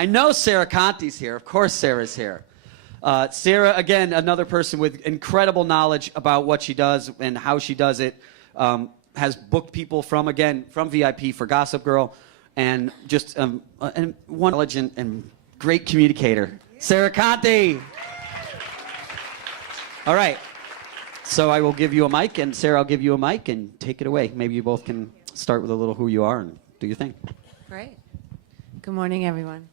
I know Sara Conte's here. Of course Sara's here. Sara, again, another person with incredible knowledge about what she does and how she does it. Has booked people from VIP for Gossip Girl, and just one intelligent and great communicator. Sara Conte. All right. So I will give you a mic, and Sara, I'll give you a mic, and take it away. Maybe you both can start with a little who you are and do your thing. Great. Good morning, everyone.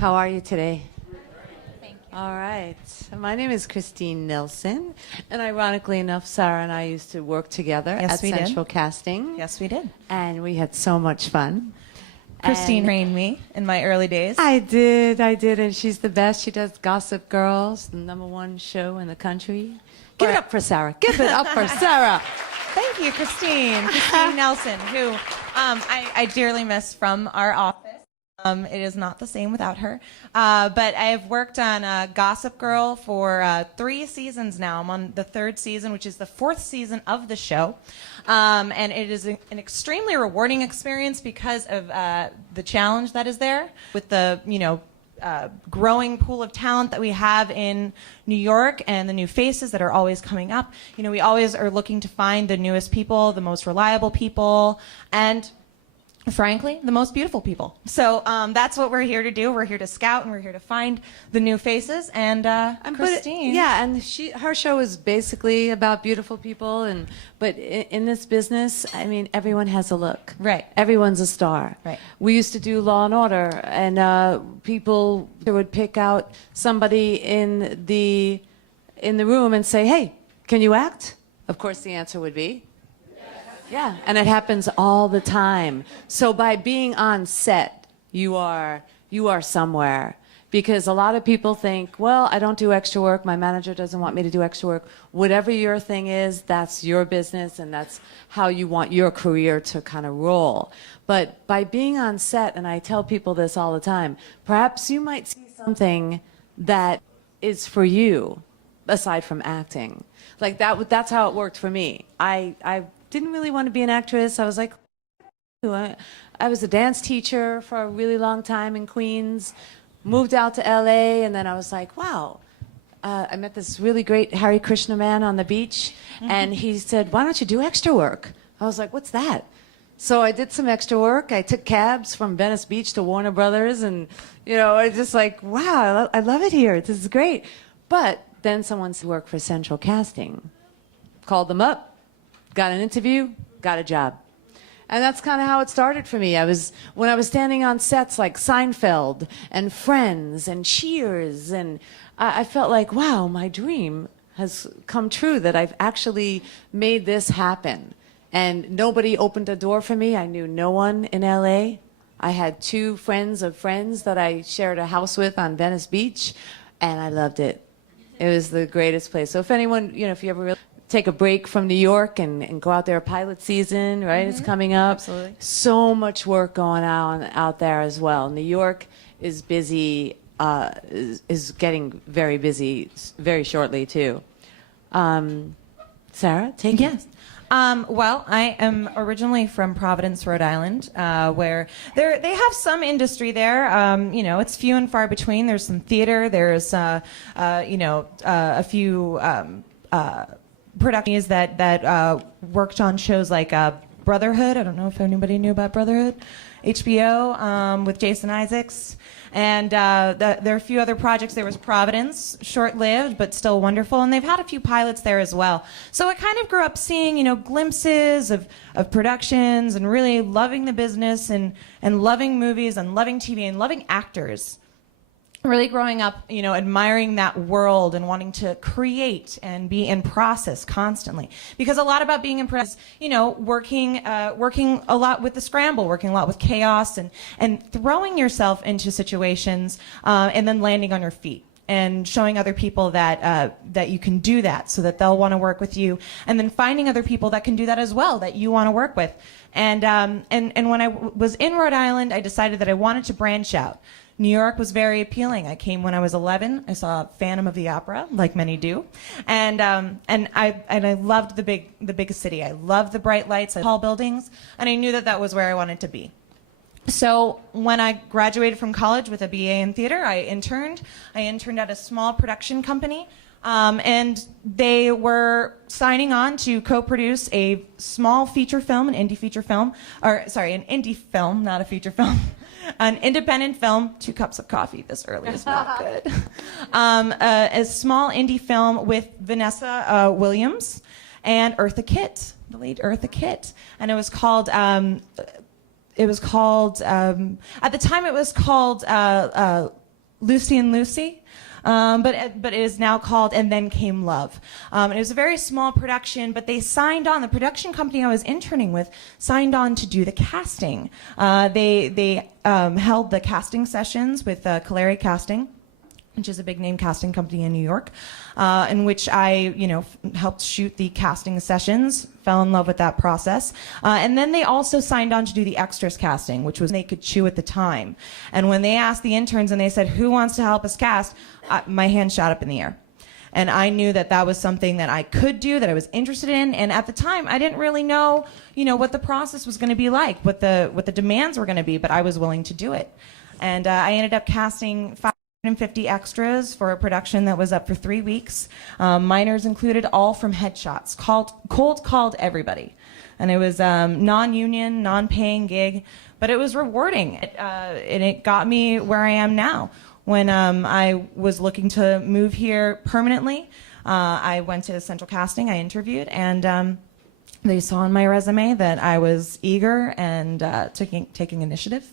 How are you today? Thank you. All right. My name is Christine Nelson, and ironically enough, Sara and I used to work together at Central Casting. Yes, we did. And we had so much fun. Christine trained me in my early days. I did, and she's the best. She does Gossip Girls, the #1 show in the country. Give it up for Sara. Give it up for Sara. Thank you, Christine. Christine Nelson, who I dearly miss from our office. It is not the same without her. But I've worked on Gossip Girl for 3 seasons now. I'm on the 3rd season, which is the 4th season of the show. And it is an extremely rewarding experience because of the challenge that is there with the, growing pool of talent that we have in New York and the new faces that are always coming up. We always are looking to find the newest people, the most reliable people, and frankly, the most beautiful people. So that's what we're here to do. We're here to scout, and we're here to find the new faces. And Christine. And her show is basically about beautiful people. But in this business, I mean, everyone has a look. Right. Everyone's a star. Right. We used to do Law and Order, and people would pick out somebody in the room and say, "Hey, can you act?" Of course, the answer would be. Yeah, and it happens all the time. So by being on set, you are somewhere. Because a lot of people think, well, I don't do extra work, my manager doesn't want me to do extra work. Whatever your thing is, that's your business, and that's how you want your career to kind of roll. But by being on set, and I tell people this all the time, perhaps you might see something that is for you, aside from acting. Like that's how it worked for me. I didn't really want to be an actress. I was like, I was a dance teacher for a really long time in Queens, moved out to LA, and then I was like, wow. I met this really great Hare Krishna man on the beach, and he said, why don't you do extra work? I was like, what's that? So I did some extra work. I took cabs from Venice Beach to Warner Brothers, and I just like, wow, I love it here. This is great. But then someone said work for Central Casting. Called them up. Got an interview, got a job. And that's kind of how it started for me. When I was standing on sets like Seinfeld and Friends and Cheers, and I felt like, wow, my dream has come true, that I've actually made this happen. And nobody opened a door for me. I knew no one in LA. I had 2 friends of friends that I shared a house with on Venice Beach, and I loved it. It was the greatest place. So if anyone, if you ever really take a break from New York and go out there, pilot season, right? It's coming up. Absolutely. So much work going on out there as well. New York is busy, is getting very busy very shortly too. Sara, take it. Yes. Well, I am originally from Providence, Rhode Island, where they have some industry there. It's few and far between. There's some theater. There's a few productions that worked on shows like Brotherhood. I don't know if anybody knew about Brotherhood. HBO with Jason Isaacs. And there are a few other projects. There was Providence, short-lived, but still wonderful. And they've had a few pilots there as well. So I kind of grew up seeing, glimpses of productions and really loving the business and loving movies and loving TV and loving actors. Really growing up, admiring that world and wanting to create and be in process constantly. Because a lot about being in process, working a lot with the scramble, working a lot with chaos and throwing yourself into situations and then landing on your feet and showing other people that you can do that so that they'll want to work with you, and then finding other people that can do that as well that you want to work with. And when I was in Rhode Island, I decided that I wanted to branch out. New York was very appealing. I came when I was 11. I saw Phantom of the Opera, like many do, and I loved the big city. I loved the bright lights, the tall buildings, and I knew that was where I wanted to be. So when I graduated from college with a BA in theater, I interned. I interned at a small production company, and they were signing on to co-produce a small feature film, an indie feature film, or sorry, an indie film, not a feature film, an independent film. 2 cups of coffee this early is not good. A small indie film with Vanessa Williams and Eartha Kitt, the late Eartha Kitt, and it was called. At the time it was called Lucy and Lucy, but it is now called And Then Came Love. It was a very small production, but they signed on, the production company I was interning with signed on to do the casting. They held the casting sessions with Caleri Casting, which is a big name casting company in New York, in which I, helped shoot the casting sessions, fell in love with that process. And then they also signed on to do the extras casting, which was they could chew at the time. And when they asked the interns and they said, who wants to help us cast, my hand shot up in the air. And I knew that that was something that I could do, that I was interested in. And at the time, I didn't really know, what the process was going to be like, what the demands were going to be, but I was willing to do it. And I ended up casting 550 extras for a production that was up for 3 weeks. Minors included, all from headshots. Cold called everybody. And it was non-union, non-paying gig, but it was rewarding. And it got me where I am now. When I was looking to move here permanently, I went to Central Casting, I interviewed, and they saw on my resume that I was eager and taking initiative.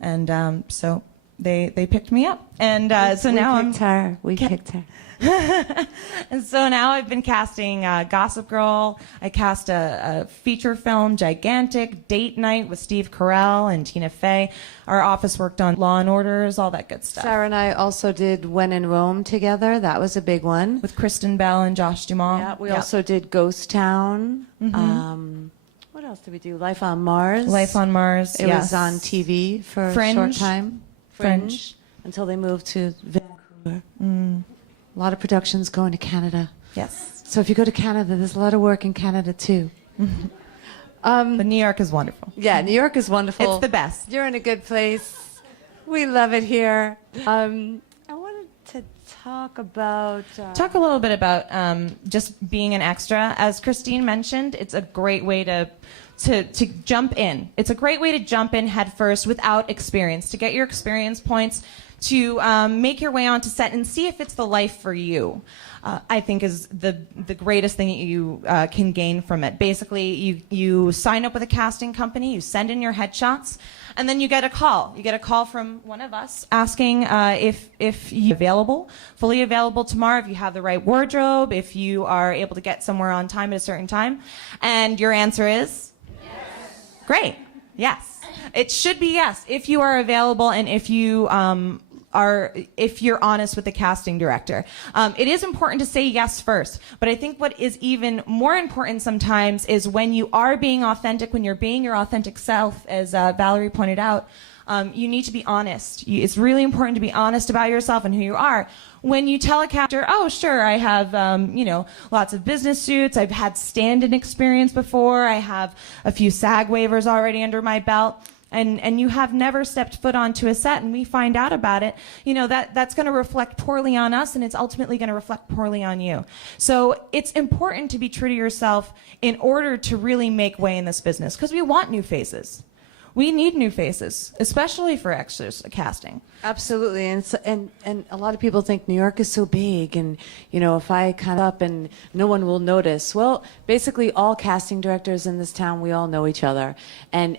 And so they picked me up, and We picked her. And so now I've been casting Gossip Girl. I cast a feature film, Gigantic, Date Night with Steve Carrell and Tina Fey. Our office worked on Law and Orders, all that good stuff. Sarah and I also did When in Rome together. That was a big one. With Kristen Bell and Josh Duhamel. Yeah, we also did Ghost Town. Mm-hmm. What else did we do? Life on Mars. Life on Mars. It was on TV for a short time. Fringe. Until they moved to Vancouver. A lot of productions going to Canada. Yes. So if you go to Canada, there's a lot of work in Canada too. But New York is wonderful. Yeah, New York is wonderful. It's the best. You're in a good place. We love it here. I wanted to talk about... Talk a little bit about just being an extra. As Christine mentioned, it's a great way to jump in. It's a great way to jump in head first without experience, to get your experience points, to make your way onto set and see if it's the life for you. I think is the greatest thing that you can gain from it. Basically, you sign up with a casting company, you send in your headshots, and then you get a call. You get a call from one of us asking if you're available, fully available tomorrow, if you have the right wardrobe, if you are able to get somewhere on time at a certain time. And your answer is? Yes. Great. Yes. It should be yes, if you are available and if you if you're honest with the casting director. It is important to say yes first, but I think what is even more important sometimes is when you are being authentic, when you're being your authentic self, as Valerie pointed out, you need to be honest. It's really important to be honest about yourself and who you are. When you tell a castor, oh, sure, I have, lots of business suits. I've had stand-in experience before. I have a few SAG waivers already under my belt. And you have never stepped foot onto a set, and we find out about it, that's going to reflect poorly on us, and it's ultimately going to reflect poorly on you. So it's important to be true to yourself in order to really make way in this business, because we want new faces. We need new faces, especially for extras casting. Absolutely, and a lot of people think New York is so big, and if I come up and no one will notice. Well, basically, all casting directors in this town, we all know each other, and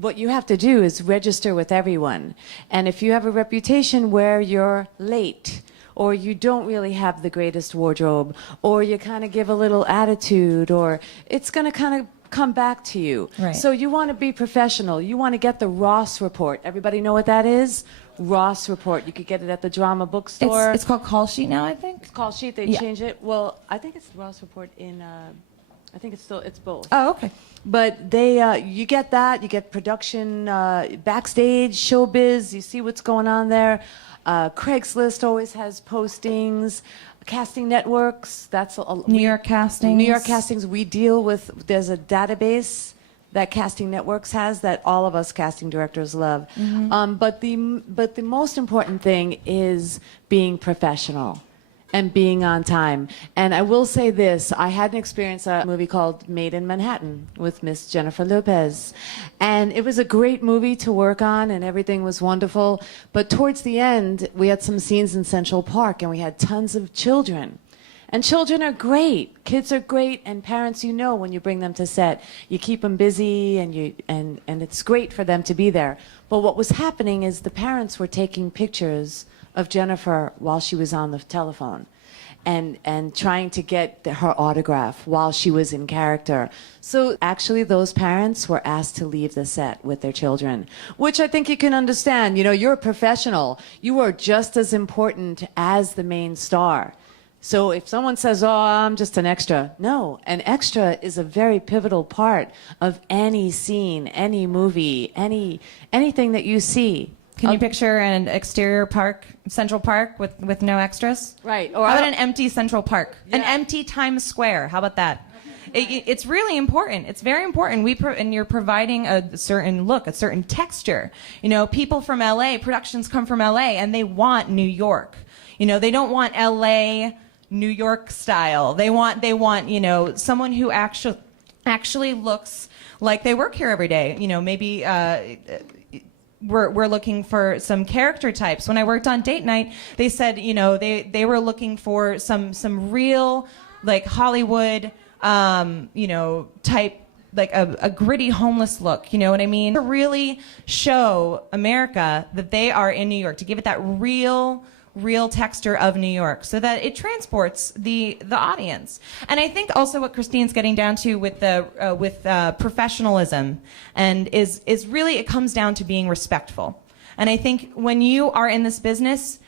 what you have to do is register with everyone. And if you have a reputation where you're late, or you don't really have the greatest wardrobe, or you kind of give a little attitude, or it's going to kind of come back to you. Right. So you want to be professional. You want to get the Ross report. Everybody know what that is? Ross report. You could get it at the drama bookstore. It's called Call Sheet now, I think. It's Call Sheet. They changed it. Well, I think it's the Ross report in. I think it's both. Oh, okay. But you get that. You get production, backstage, showbiz. You see what's going on there. Craigslist always has postings. Casting networks, that's New York Castings. New York Castings, we deal with, there's a database that Casting Networks has that all of us casting directors love. But the most important thing is being professional and being on time. And I will say this, I had an experience, a movie called Made in Manhattan with Miss Jennifer Lopez. And it was a great movie to work on and everything was wonderful. But towards the end, we had some scenes in Central Park and we had tons of children. And children are great. Kids are great, and parents, you know, when you bring them to set, you keep them busy, and it's great for them to be there. But what was happening is the parents were taking pictures of Jennifer while she was on the telephone, and trying to get her autograph while she was in character. So actually, those parents were asked to leave the set with their children, which I think you can understand. You know, you're a professional. You are just as important as the main star. So if someone says, oh, I'm just an extra, no, an extra is a very pivotal part of any scene, any movie, anything that you see. Can you picture an exterior park, Central Park, with no extras? Right. Or how about an empty Central Park? Yeah. An empty Times Square. How about that? It's really important. It's very important. And you're providing a certain look, a certain texture. You know, people from LA, productions come from LA, and they want New York. You know, they don't want LA New York style. They want, you know, someone who actually looks like they work here every day. You know, maybe we're looking for some character types. When I worked on Date Night, they said, you know, they were looking for some real, like, Hollywood, you know, type, like a gritty homeless look, you know what I mean? To really show America that they are in New York, to give it that real texture of New York, so that it transports the audience. And I think also what Christine's getting down to with professionalism, and is really, it comes down to being respectful. And I think when you are in this business,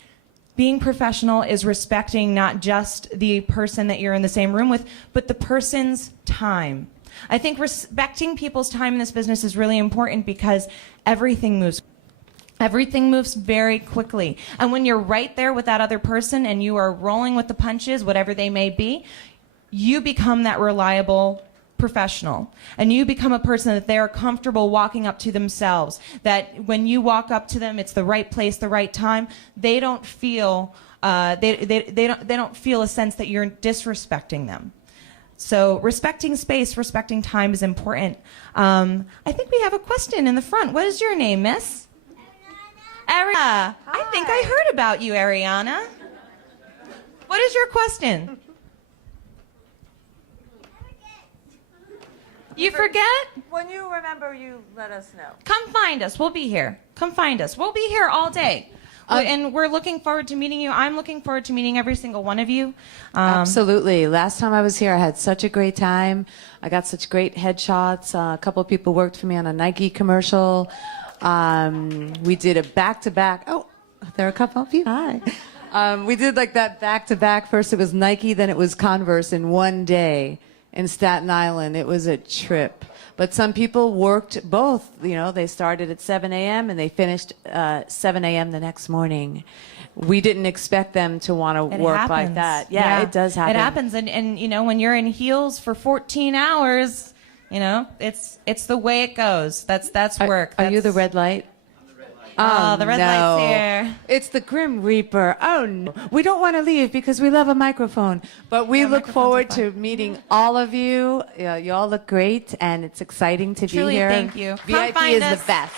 being professional is respecting not just the person that you're in the same room with, but the person's time. I think respecting people's time in this business is really important, because everything moves very quickly. And when you're right there with that other person and you are rolling with the punches, whatever they may be, you become that reliable professional. And you become a person that they're comfortable walking up to themselves. That when you walk up to them, it's the right place, the right time. They don't feel they don't feel a sense that you're disrespecting them. So respecting space, respecting time is important. I think we have a question in the front. What is your name, miss? Ariana. I think I heard about you, Ariana. What is your question? You forget? When you remember, you let us know. Come find us. We'll be here. Come find us. We'll be here all day. And we're looking forward to meeting you. I'm looking forward to meeting every single one of you. Absolutely. Last time I was here, I had such a great time. I got such great headshots. A couple of people worked for me on a Nike commercial. We did a back-to-back. Oh, there are a couple of you. Hi. We did like that back-to-back. First it was Nike, then it was Converse in one day in Staten Island. It was a trip. But some people worked both. You know, they started at 7 a.m. and they finished 7 a.m. the next morning. We didn't expect them to want to work like that. Yeah, it does happen. It happens. And, you know, when you're in heels for 14 hours... You know, it's the way it goes. That's work. Are you the red light? I'm the red light. Oh, the red light's here. It's the Grim Reaper. Oh, no. We don't want to leave because we love a microphone. But we look forward to meeting all of you. You all look great, and it's exciting to be here. Truly, thank you. VIP is the best.